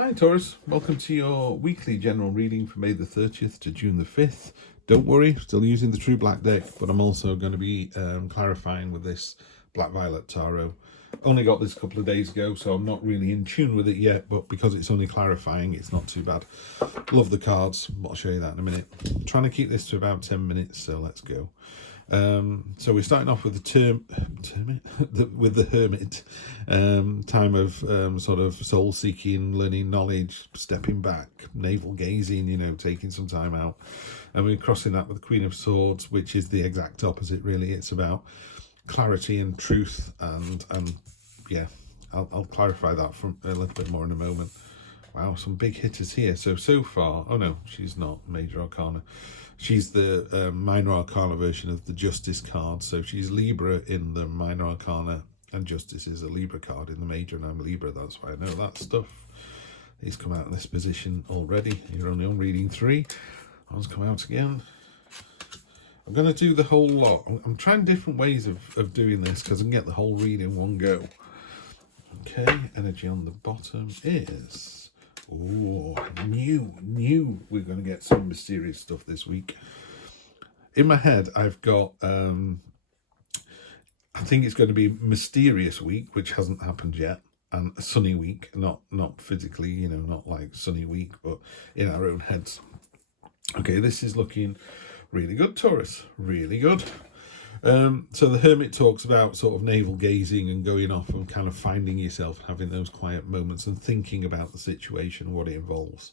Hi Taurus, welcome to your weekly general reading from May the 30th to June the 5th. Don't worry, still using the True Black deck, but I'm also going to be clarifying with this Black Violet Tarot. Only got this a couple of days ago, so I'm not really in tune with it yet, but because it's only clarifying, it's not too bad. Love the cards, but I'll show you that in a minute. I'm trying to keep this to about 10 minutes, so let's go. So we're starting off with with the Hermit, time of sort of soul seeking, learning knowledge, stepping back, navel gazing, taking some time out, and we're crossing that with the Queen of Swords, which is the exact opposite. Really, it's about clarity and truth, and yeah, I'll clarify that from a little bit more in a moment. Wow, some big hitters here. So far, oh no, she's not Major Arcana. She's the Minor Arcana version of the Justice card. So she's Libra in the Minor Arcana, and Justice is a Libra card in the Major, and I'm Libra. That's why I know that stuff. He's come out in this position already. You're only on reading 3. One's come out again. I'm going to do the whole lot. I'm trying different ways of doing this because I can get the whole read in one go. Okay, energy on the bottom is... Oh, new. We're going to get some mysterious stuff this week. In my head, I've got, I think it's going to be mysterious week, which hasn't happened yet, and a sunny week, not physically, not like sunny week, but in our own heads. Okay, this is looking really good, Taurus, really good. So the Hermit talks about sort of navel gazing and going off and kind of finding yourself, having those quiet moments and thinking about the situation and what it involves.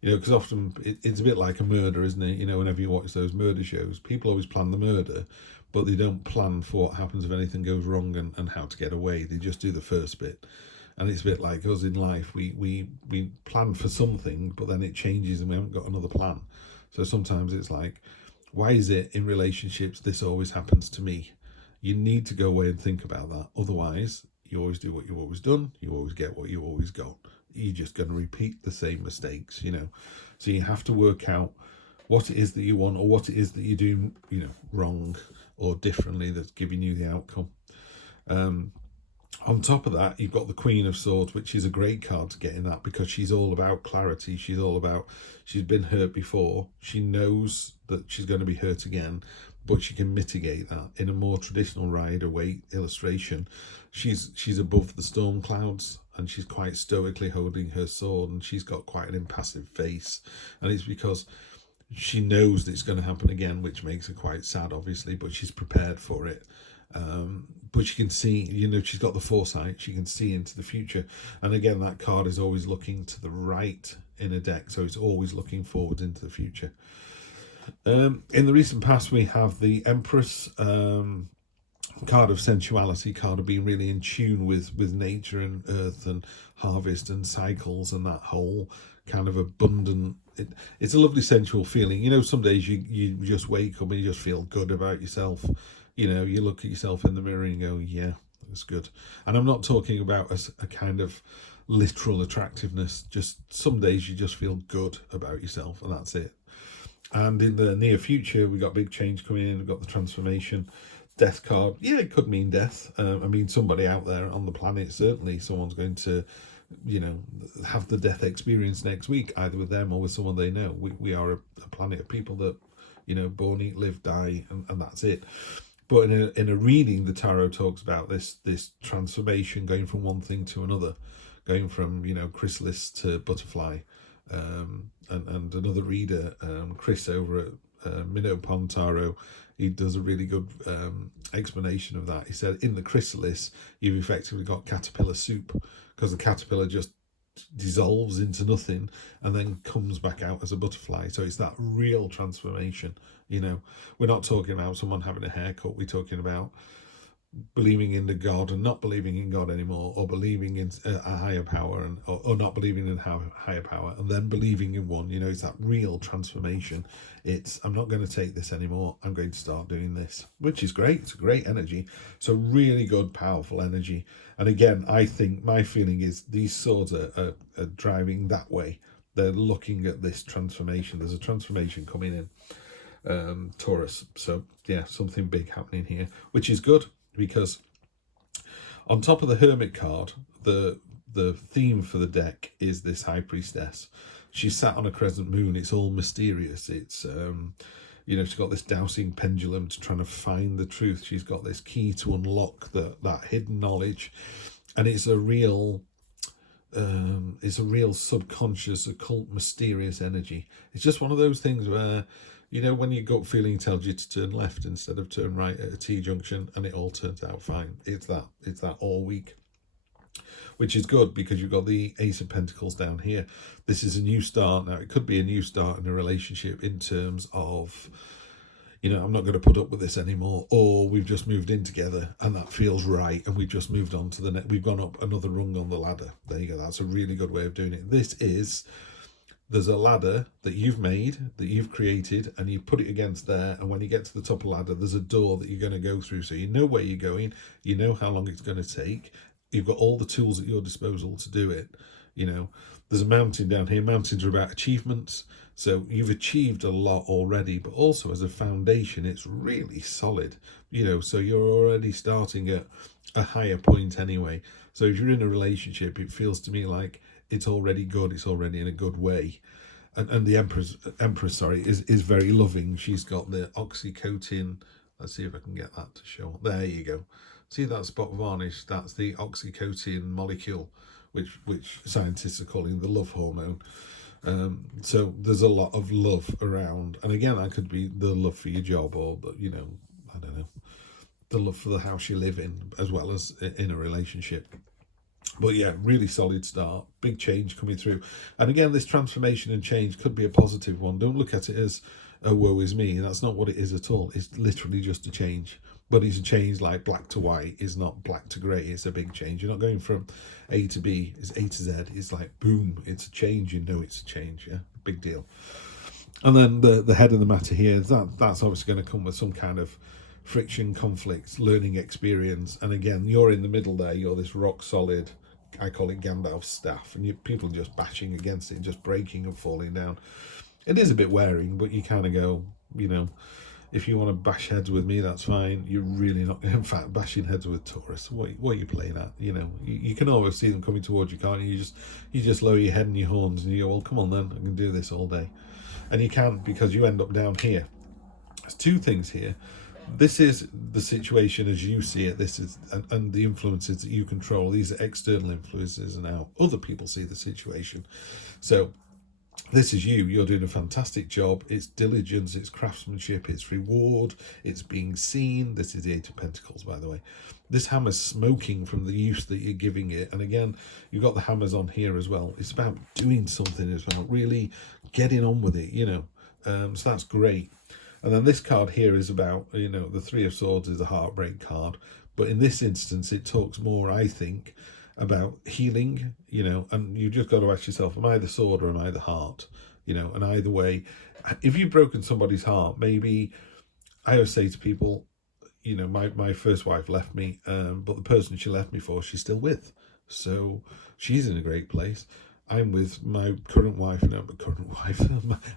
Because often it's a bit like a murder, isn't it? Whenever you watch those murder shows, people always plan the murder, but they don't plan for what happens if anything goes wrong and how to get away. They just do the first bit. And it's a bit like us in life. We plan for something, but then it changes and we haven't got another plan. So sometimes it's like, why is it in relationships this always happens to me? You need to go away and think about that. Otherwise, you always do what you've always done. You always get what you always got. You're just going to repeat the same mistakes, So you have to work out what it is that you want or what it is that you do, wrong or differently that's giving you the outcome. On top of that, you've got the Queen of Swords, which is a great card to get in that because she's all about clarity. She's all about, she's been hurt before. She knows that she's going to be hurt again, but she can mitigate that. In a more traditional Rider-Waite illustration, she's above the storm clouds and she's quite stoically holding her sword, and she's got quite an impassive face. And it's because she knows that it's going to happen again, which makes her quite sad, obviously, but she's prepared for it. But she can see, she's got the foresight, she can see into the future. And again, that card is always looking to the right in a deck, so it's always looking forward into the future. In the recent past, we have the Empress, card of sensuality, card of being really in tune with nature and earth and harvest and cycles and that whole kind of abundant, it's a lovely sensual feeling. Some days you just wake up and you just feel good about yourself. You look at yourself in the mirror and go, yeah, that's good. And I'm not talking about a kind of literal attractiveness. Just some days you just feel good about yourself, and that's it. And in the near future, we've got big change coming in. We've got the transformation. Death card. Yeah, it could mean death. Somebody out there on the planet, certainly someone's going to, have the death experience next week, either with them or with someone they know. We are a planet of people that, born, eat, live, die, and that's it. But in a reading, the tarot talks about this transformation, going from one thing to another, going from chrysalis to butterfly. And another reader, Chris over at Minnow Pond Tarot, he does a really good explanation of that. He said in the chrysalis, you've effectively got caterpillar soup, because the caterpillar just dissolves into nothing and then comes back out as a butterfly. So it's that real transformation. We're not talking about someone having a haircut. We're talking about believing in the God and not believing in God anymore, or believing in a higher power or not believing in higher power and then believing in one. It's that real transformation. It's, I'm not going to take this anymore, I'm going to start doing this, which is great. It's a great energy. So really good, powerful energy. And again, I think my feeling is these swords are driving that way. They're looking at this transformation. There's a transformation coming in, Taurus. So yeah, something big happening here, which is good, because on top of the Hermit card, the the theme for the deck is this High Priestess. She's sat on a crescent moon. It's all mysterious. It's she's got this dowsing pendulum to trying to find the truth. She's got this key to unlock that hidden knowledge, and it's a real subconscious, occult, mysterious energy. It's just one of those things where, when your gut feeling tells you to turn left instead of turn right at a T-junction, and it all turns out fine. It's that all week, which is good because you've got the Ace of Pentacles down here. This is a new start. Now, it could be a new start in a relationship in terms of, I'm not going to put up with this anymore, or we've just moved in together and that feels right, and we've just moved on to the next. We've gone up another rung on the ladder. There you go. That's a really good way of doing it. There's a ladder that you've made, that you've created, and you put it against there, and when you get to the top of the ladder, there's a door that you're going to go through, so you know where you're going, you know how long it's going to take, you've got all the tools at your disposal to do it. There's a mountain down here. Mountains are about achievements, so you've achieved a lot already, but also as a foundation, it's really solid, so you're already starting at a higher point anyway. So if you're in a relationship, it feels to me like it's already good, it's already in a good way. And the Empress is very loving. She's got the oxycotin. Let's see if I can get that to show. There you go. See that spot varnish? That's the oxycotin molecule, which scientists are calling the love hormone. So there's a lot of love around, and again, that could be the love for your job, or I don't know, the love for the house you live in, as well as in a relationship. But yeah, really solid start, big change coming through. And again, this transformation and change could be a positive one. Don't look at it as a woe is me. That's not what it is at all. It's literally just a change. But it's a change like black to white. It's not black to grey. It's a big change. You're not going from A to B. It's A to Z. It's like, boom, it's a change. It's a change. Yeah, big deal. And then the head of the matter here, that's obviously going to come with some kind of friction, conflict, learning experience. And again, you're in the middle there. You're this rock solid, I call it Gandalf's staff, and people just bashing against it, just breaking and falling down. It is a bit wearing, but you kind of go, if you want to bash heads with me, that's fine. You're really not, in fact, bashing heads with Taurus. What are you playing at? You can always see them coming towards you, can't you? You just lower your head and your horns, and you go, well, come on then, I can do this all day. And you can't, because you end up down here. There's two things here. This is the situation as you see it. This is and the influences that you control. These are external influences, and how other people see the situation. So this is you. You're doing a fantastic job. It's diligence, it's craftsmanship, it's reward, it's being seen. This is the Eight of Pentacles, by the way. This hammer's smoking from the use that you're giving it. And again, you've got the hammers on here as well. It's about doing something as well, really getting on with it, so that's great. And then this card here is about, the Three of Swords is a heartbreak card. But in this instance, it talks more, I think, about healing, and you've just got to ask yourself, am I the sword or am I the heart? And either way, if you've broken somebody's heart, maybe I always say to people, my first wife left me, but the person she left me for, she's still with. So she's in a great place. I'm with my current wife now,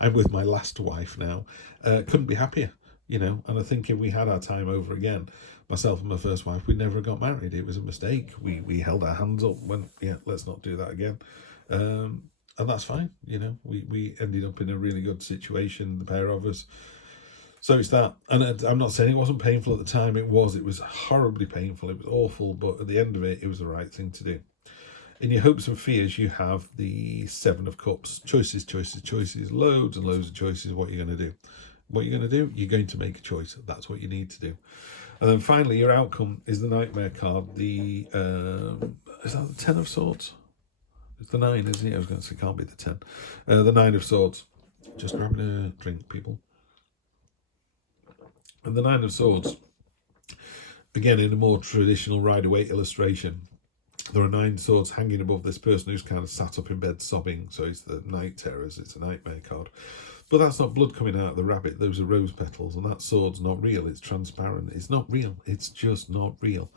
I'm with my last wife now. Couldn't be happier, and I think if we had our time over again, myself and my first wife, we never got married. It was a mistake. We held our hands up, went, yeah, let's not do that again. And that's fine, we ended up in a really good situation, the pair of us. So it's that. And I'm not saying it wasn't painful at the time. It was horribly painful. It was awful, but at the end of it, it was the right thing to do. In your hopes and fears, you have the Seven of Cups. Choices, loads and loads of choices. What you're going to do. What you're going to do, you're going to make a choice. That's what you need to do. And then finally, your outcome is the Nightmare card. Is that the Ten of Swords? It's the 9, isn't it? I was going to say, it can't be the 10. The 9 of Swords. Just grabbing a drink, people. And the 9 of Swords, again, in a more traditional Rider-Waite illustration, there are 9 swords hanging above this person who's kind of sat up in bed sobbing. So it's the night terrors. It's a nightmare card. But that's not blood coming out of the rabbit. Those are rose petals. And that sword's not real. It's transparent. It's not real. It's just not real.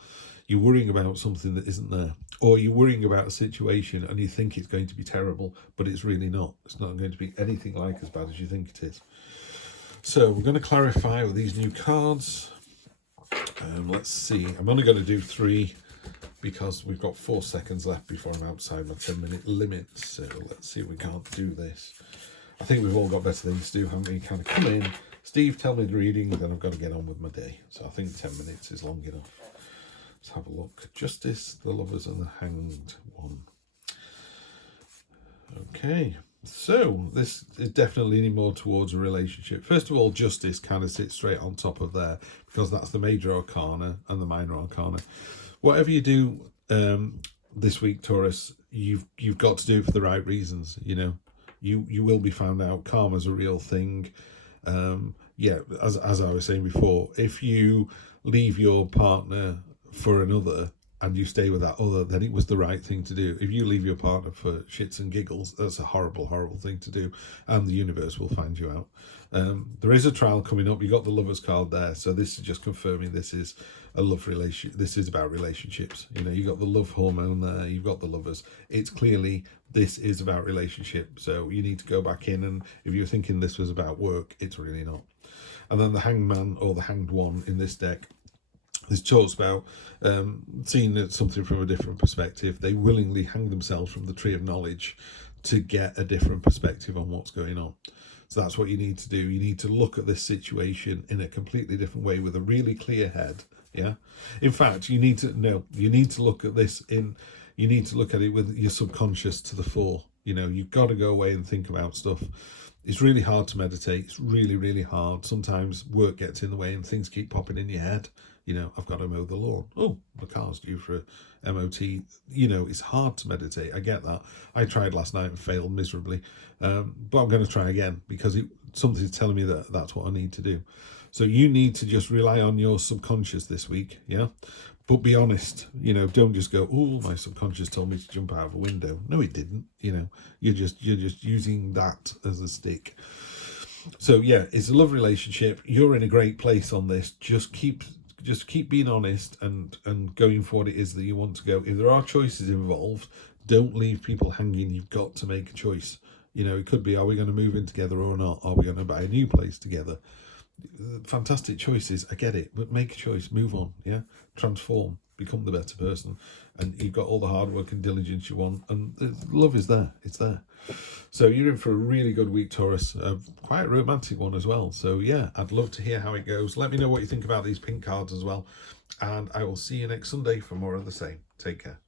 You're worrying about something that isn't there. Or you're worrying about a situation and you think it's going to be terrible, but it's really not. It's not going to be anything like as bad as you think it is. So we're going to clarify with these new cards. Let's see. I'm only going to do 3. because we've got 4 seconds left before I'm outside my 10-minute limit. So let's see if we can't do this. I think we've all got better things to do, haven't we? Kind of come in, Steve, tell me the reading, then I've got to get on with my day. So I think 10 minutes is long enough. Let's have a look. Justice, the Lovers, and the Hanged One. Okay, so this is definitely leaning more towards a relationship. First of all, Justice kind of sits straight on top of there because that's the major arcana and the minor arcana. Whatever you do this week, Taurus, you've got to do it for the right reasons. You know, you will be found out. Karma's a real thing. Yeah, as I was saying before, if you leave your partner for another and you stay with that other, then it was the right thing to do. If you leave your partner for shits and giggles, that's a horrible, horrible thing to do, and the universe will find you out. There is a trial coming up. You got the Lovers card there, so this is just confirming this is a love relationship. This is about relationships. You know, you got the love hormone there. You've got the Lovers. It's clearly this is about relationship. So you need to go back in, and if you're thinking this was about work, it's really not. And then the Hanged Man or the Hanged One in this deck. This talks about seeing something from a different perspective. They willingly hang themselves from the tree of knowledge to get a different perspective on what's going on. So that's what you need to do. You need to look at this situation in a completely different way with a really clear head. Yeah. In fact, you need to look at this you need to look at it with your subconscious to the fore. You know, you've got to go away and think about stuff. It's really hard to meditate. It's really, really hard. Sometimes work gets in the way and things keep popping in your head. You know, I've got to mow the lawn. Oh, my car's due for a MOT. You know, it's hard to meditate. I get that. I tried last night and failed miserably. But I'm going to try again because something's telling me that that's what I need to do. So you need to just rely on your subconscious this week, yeah? But be honest, you know, don't just go, oh, my subconscious told me to jump out of a window. No, it didn't, you know. You're just using that as a stick. So, yeah, it's a love relationship. You're in a great place on this. Just keep being honest and going for what it is that you want to go. If there are choices involved, don't leave people hanging. You've got to make a choice. You know, it could be, are we going to move in together or not? Are we going to buy a new place together? Fantastic choices, I get it, but make a choice, move on, yeah, transform, become the better person, and you've got all the hard work and diligence you want, and love is there, it's there. So you're in for a really good week, Taurus, quite a romantic one as well. So yeah, I'd love to hear how it goes. Let me know what you think about these pink cards as well, and I will see you next Sunday for more of the same. Take care.